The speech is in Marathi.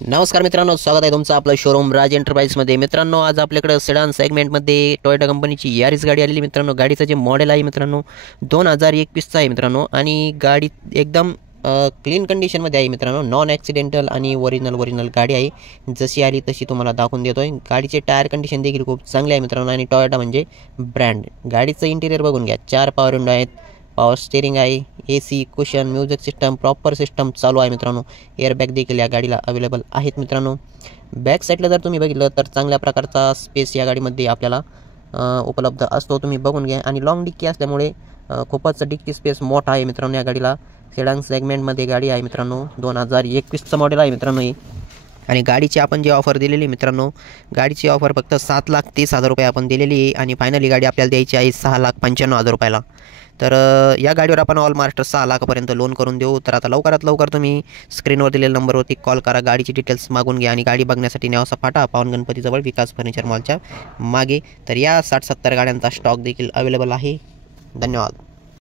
नमस्कार मित्रांनो, स्वागत आहे तुमचं आपलं शोरूम राज एंटरप्राइजमध्ये। मित्रांनो, आज आपल्याकडे सेडान सेगमेंटमध्ये टोयोटा कंपनीची यारिस गाडी आलेली मित्रांनो। गाडीचं जे मॉडेल आहे मित्रांनो 2021चा आहे मित्रांनो, आणि गाडी एकदम क्लीन कंडिशनमध्ये आहे मित्रांनो। नॉन ॲक्सिडेंटल आणि ओरिजिनल गाडी आहे, जशी आली तशी तुम्हाला दाखवून देतोय। गाडीचे टायर कंडिशन देखील खूप चांगले आहे मित्रांनो, आणि टोयोटा म्हणजे ब्रँड। गाडीचं इंटिरियर बघून घ्या, 4 पॉवर विंडो आहेत, पॉवर स्टेअरिंग आहे, AC, cushion, music system, proper system चालू आहे मित्रांनो। एअरबॅग देखील या गाडीला अवेलेबल आहेत मित्रांनो। बॅक साईडला जर तुम्ही बघितलं तर चांगल्या प्रकारचा स्पेस या गाडीमध्ये आपल्याला उपलब्ध असतो, तुम्ही बघून घ्या। आणि लॉंग डिक्की असल्यामुळे खूपच डिक्की स्पेस मोठा आहे मित्रांनो या गाडीला। सेडान सेगमेंटमध्ये गाडी आहे मित्रांनो, 2021चं मॉडेल आहे मित्रांनो ही। आणि गाडीची आपण जी ऑफर दिलेली मित्रांनो, गाडीची ऑफर फक्त 7,30,000 रुपये आपण दिलेली आहे, आणि फायनली गाडी आपल्याला द्यायची आहे 6,95,000 रुपयाला। तर या गाडीवर आपण ऑल महाराष्ट्र 6 लाखापर्यंत लोन करून देऊ। तर आता लवकरात लवकर तुम्ही स्क्रीनवर दिलेल्या नंबरवरती कॉल करा, गाडीची डिटेल्स मागून घ्या, आणि गाडी बघण्यासाठी नेवासा फाटा, पावन गणपतीजवळ विकास फर्निचर मॉलच्या मागे। तर या 60-70 गाड्यांचा स्टॉक देखील अवेलेबल आहे। धन्यवाद।